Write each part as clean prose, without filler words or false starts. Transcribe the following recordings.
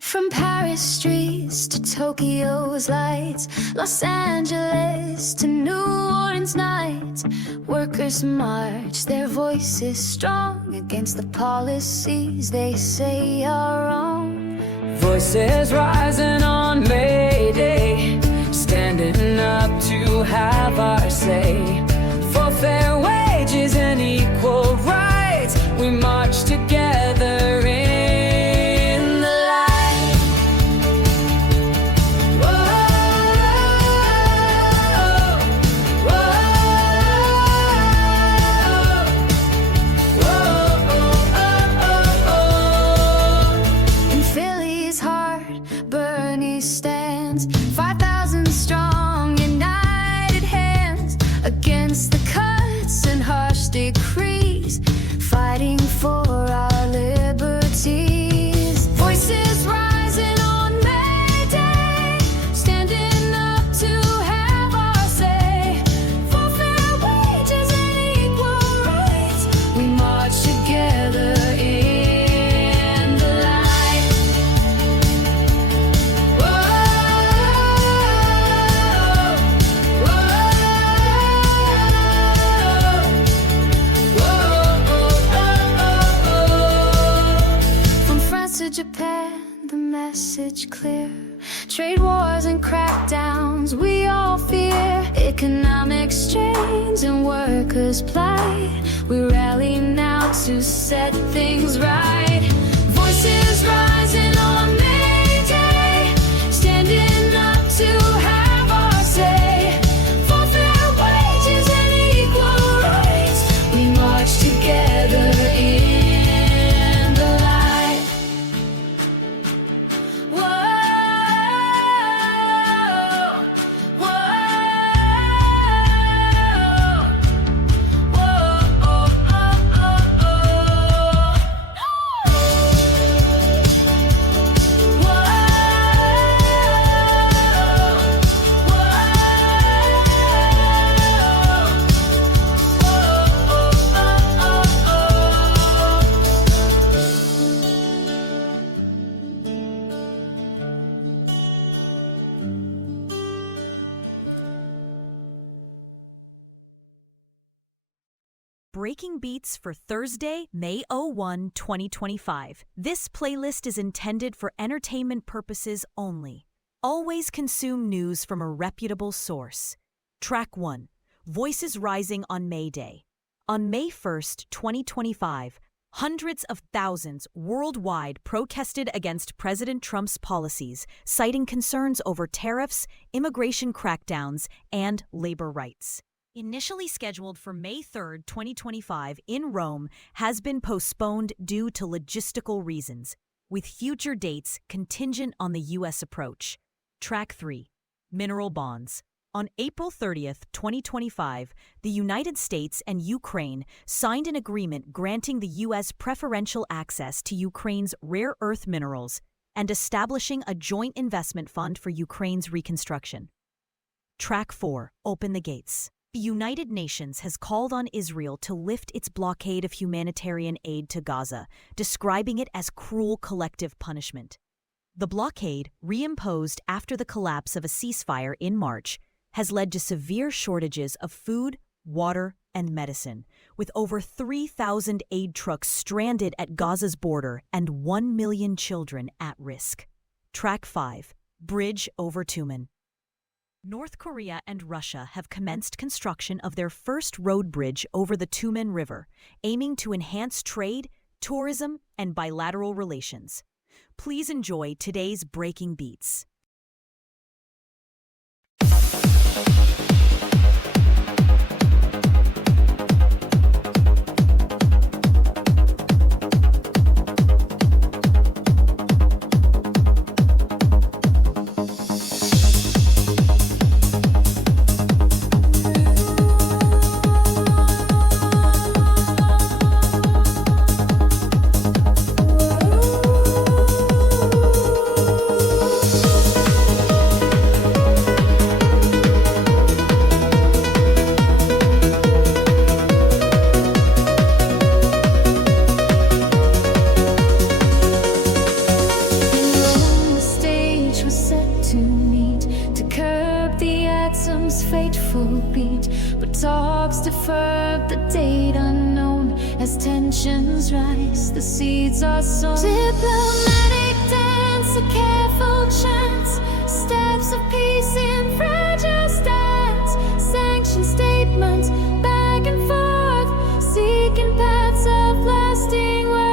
From Paris streets to Tokyo's lights, Los Angeles to New Orleans nights, workers march, their voices strong against the policies they say are wrong. Voices rising on May Day, standing up to have our say. For fair wages and equal rights, we march together in the light. Whoa, whoa, whoa. In Philly's heart, Bernie stands, 5,000 strong, united hands against the cuts and harsh decrees, fighting for our liberties. Voices rising on May Day, standing up to have our say. For fair wages and equal rights, we march together in the light. Whoa, from France to Japan, the message clear. Trade wars and crackdowns we all fear. Economic strains and workers' plight, we rally now to set things right. Voices rising on May Day, standing up to have our say. For fair wages and equal rights, we march together in the light. Whoa, whoa, Breaking beats for Thursday, May 1, 2025. This playlist is intended for entertainment purposes only. Always consume news from a reputable source. Track 1. Voices rising on May Day. On May 1st, 2025, hundreds of thousands worldwide protested against President Trump's policies, citing concerns over tariffs, immigration crackdowns, and labor rights. Initially scheduled for May 3, 2025 in Rome, has been postponed due to logistical reasons, with future dates contingent on the U.S. approach. Track 3. Mineral bonds. On April 30, 2025, the United States and Ukraine signed an agreement granting the U.S. preferential access to Ukraine's rare earth minerals and establishing a joint investment fund for Ukraine's reconstruction. Track 4. Open the gates. The United Nations has called on Israel to lift its blockade of humanitarian aid to Gaza, describing it as cruel collective punishment. The blockade, reimposed after the collapse of a ceasefire in March, has led to severe shortages of food, water, and medicine, with over 3,000 aid trucks stranded at Gaza's border and 1 million children at risk. Track 5. Bridge over Tumen. North Korea and Russia have commenced construction of their first road bridge over the Tumen River, aiming to enhance trade, tourism, and bilateral relations. Please enjoy today's breaking beats. fateful beat, but talks defer the date unknown. As tensions rise, the seeds are sown. Diplomatic dance, a careful chance, steps of peace in fragile stance. Sanction statements back and forth, seeking paths of lasting worth.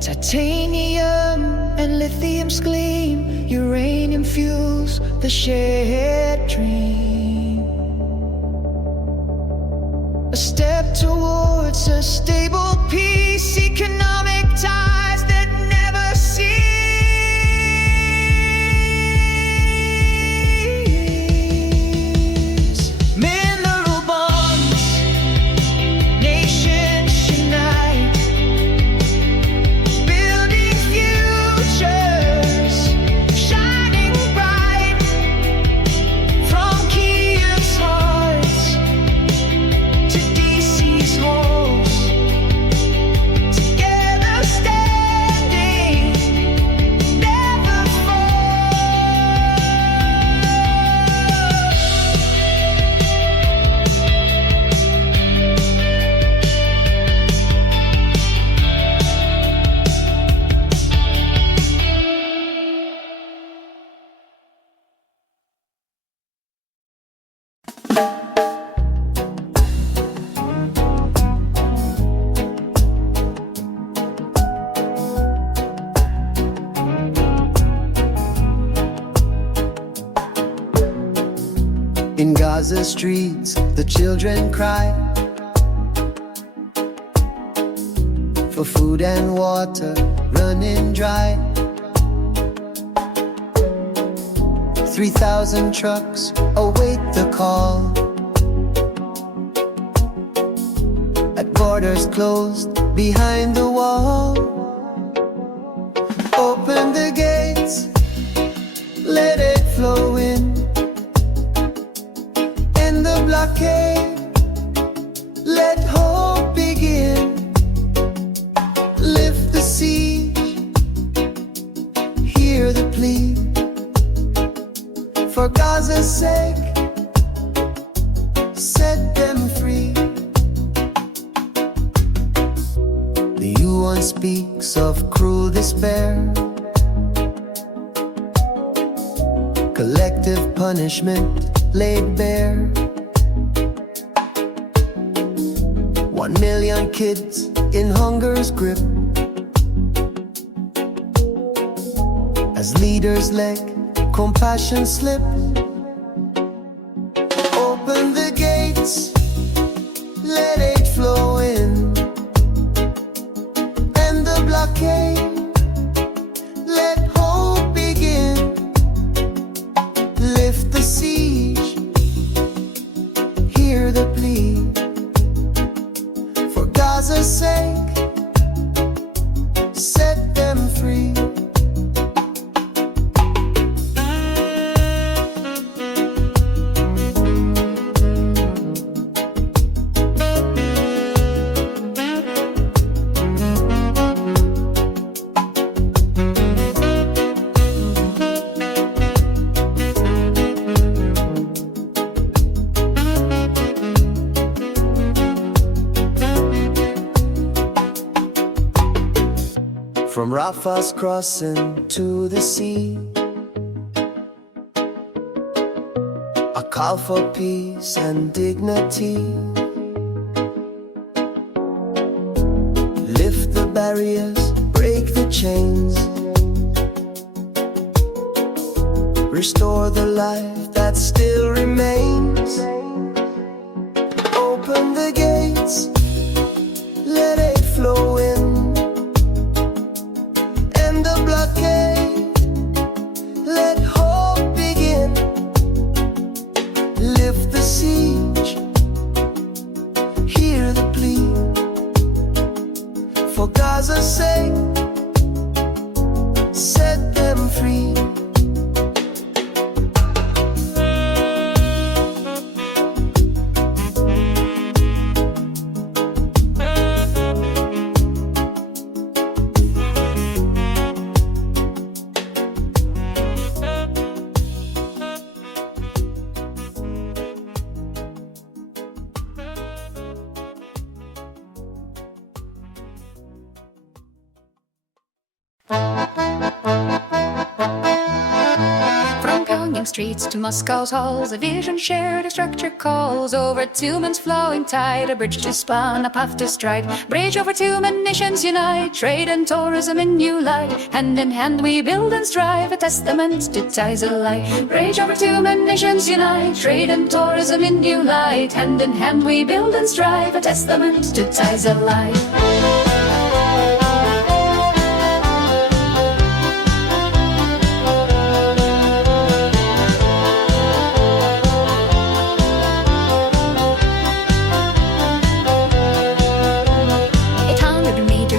Titanium and lithium's gleam, uranium fuels the shared dream. A step towards a stable peace, economic ties that never cease. In Gaza streets, the children cry for food and water running dry. 3,000 trucks await the call. At borders closed behind the wall. Open the gates, let it flow in. End the blockade, let hope begin. Lift the siege, hear the plea. For Gaza's sake, set them free. The UN speaks of cruel despair, collective punishment laid bare. 1 million kids in hunger's grip, as leaders let compassion slip. Open the gates, let aid flow in. End the blockade, let hope begin. Lift the siege, hear the plea. For Gaza's sake, set them free. From Rafah's crossing to the sea, a call for peace and dignity. Lift the barriers, break the chains, restore the life that still remains. Open the gates, let aid flow in. End the blockade, let hope begin. Lift the siege, hear the plea. For Gaza's sake, set them free. Streets to Moscow's halls, a vision shared, a structure calls. Over Tumen's flowing tide, a bridge to span, a path to stride. Bridge over Tumen, nations unite, trade and tourism in new light. Hand in hand we build and strive, a testament to ties alike. Bridge over Tumen, nations unite, trade and tourism in new light. Hand in hand we build and strive, a testament to ties alike.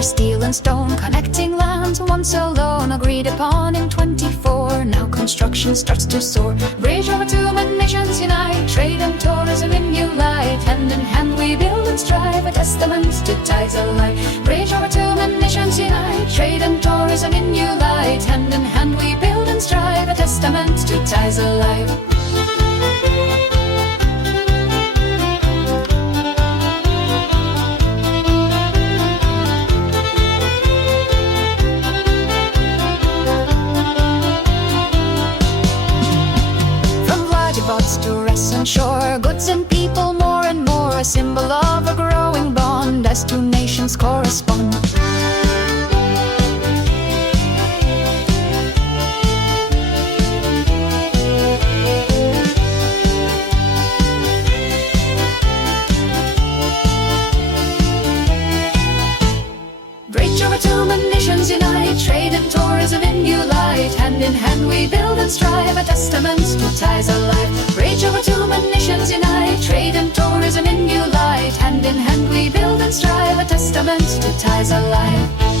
Steel and stone connecting lands once alone, agreed upon in 24. Now construction starts to soar. Bridge over Tumen, nations unite, trade and tourism in new light. Hand in hand we build and strive, a testament to ties alike. Bridge over Tumen, nations unite, trade and tourism in new light. Hand in hand we build and strive, a testament to ties alike. To rest and shore, goods and people more and more, a symbol of a growing bond as two nations correspond. strive, a testament to ties alive. Rage over two nations unite, trade and tourism in new light. Hand in hand we build and strive, a testament to ties alive.